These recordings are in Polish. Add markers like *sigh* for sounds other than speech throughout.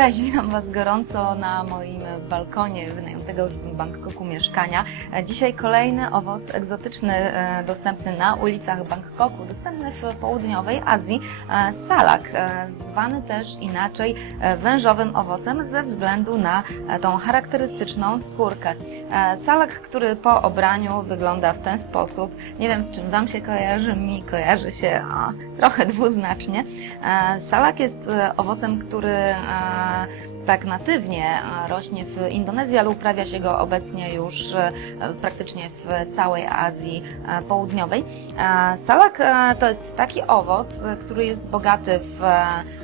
Was gorąco na moim balkonie wynajętego w Bangkoku mieszkania. Dzisiaj kolejny owoc egzotyczny e, dostępny na ulicach Bangkoku, dostępny w południowej Azji, e, salak, e, zwany też inaczej wężowym owocem ze względu na tą charakterystyczną skórkę. Salak, który po obraniu wygląda w ten sposób, nie wiem z czym Wam się kojarzy, mi kojarzy się o, trochę dwuznacznie. Salak jest owocem, który tak natywnie rośnie w Indonezji, ale uprawia się go obecnie już e, praktycznie w całej Azji e, Południowej. E, Salak to jest taki owoc, który jest bogaty w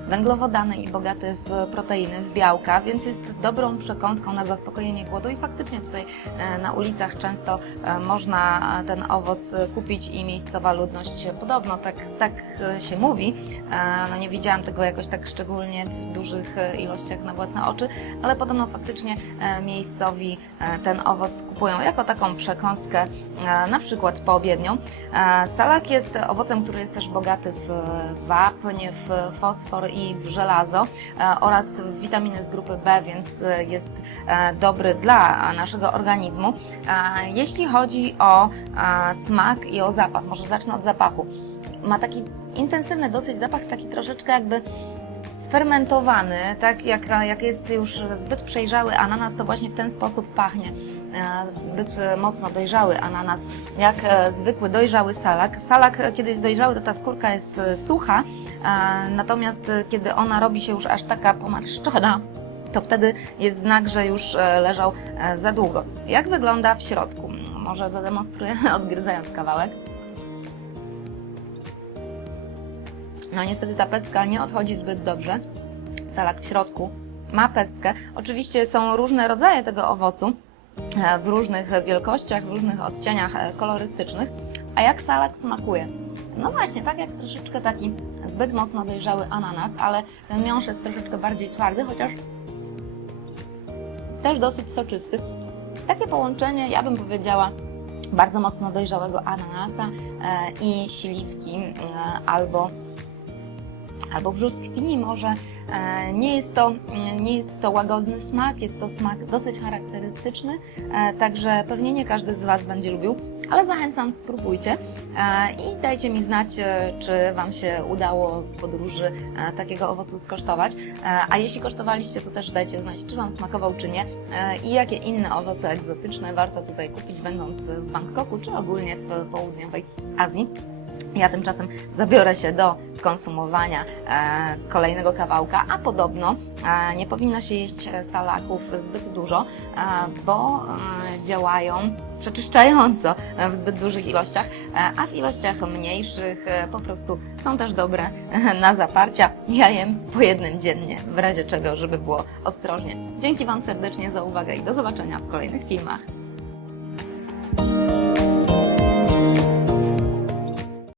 węglowodany i bogaty w proteiny, w białka, więc jest dobrą przekąską na zaspokojenie głodu i faktycznie tutaj na ulicach często można ten owoc kupić i miejscowa ludność podobno tak, tak się mówi. No nie widziałam tego jakoś tak szczególnie w dużych e, ilościach na własne oczy, ale podobno faktycznie e, miejscowi e, ten owoc kupują jako taką przekąskę, e, na przykład poobiednią. E, Salak jest owocem, który jest też bogaty w wapń, w fosfor i w żelazo oraz w witaminy z grupy B, więc jest dobry dla naszego organizmu. Jeśli chodzi o smak i o zapach, może zacznę od zapachu. Ma taki intensywny dosyć zapach, taki troszeczkę jakby sfermentowany, tak jak, jak jest już zbyt przejrzały ananas, to właśnie w ten sposób pachnie. E, Zbyt e, mocno dojrzały ananas, jak e, zwykły dojrzały salak. Salak, kiedy jest dojrzały, to ta skórka jest sucha, natomiast kiedy ona robi się już aż taka pomarszczona, to wtedy jest znak, że już leżał za długo. Jak wygląda w środku? Może zademonstruję *laughs* odgryzając kawałek. No niestety ta pestka nie odchodzi zbyt dobrze. Salak w środku ma pestkę. Oczywiście są różne rodzaje tego owocu e, w różnych wielkościach, w różnych odcieniach e, kolorystycznych. A jak salak smakuje? No właśnie, tak jak troszeczkę taki zbyt mocno dojrzały ananas, ale ten miąższ jest troszeczkę bardziej twardy, chociaż też dosyć soczysty. Takie połączenie, ja bym powiedziała, bardzo mocno dojrzałego ananasa e, i śliwki albo albo brzoskwini może. E, Nie jest, to, nie jest to łagodny smak, jest to smak dosyć charakterystyczny, e, także pewnie nie każdy z Was będzie lubił, ale zachęcam, spróbujcie e, i dajcie mi znać, czy Wam się udało w podróży takiego owocu skosztować. A jeśli kosztowaliście, to też dajcie znać, czy Wam smakował, czy nie i jakie inne owoce egzotyczne warto tutaj kupić, będąc w Bangkoku, czy ogólnie w południowej Azji. Ja tymczasem zabiorę się do skonsumowania e, kolejnego kawałka, a podobno e, nie powinno się jeść salaków zbyt dużo, e, bo e, działają przeczyszczająco w zbyt dużych ilościach, e, a w ilościach mniejszych e, po prostu są też dobre e, na zaparcia. Ja jem po jednym dziennie, w razie czego, żeby było ostrożnie. Dzięki Wam serdecznie za uwagę i do zobaczenia w kolejnych filmach.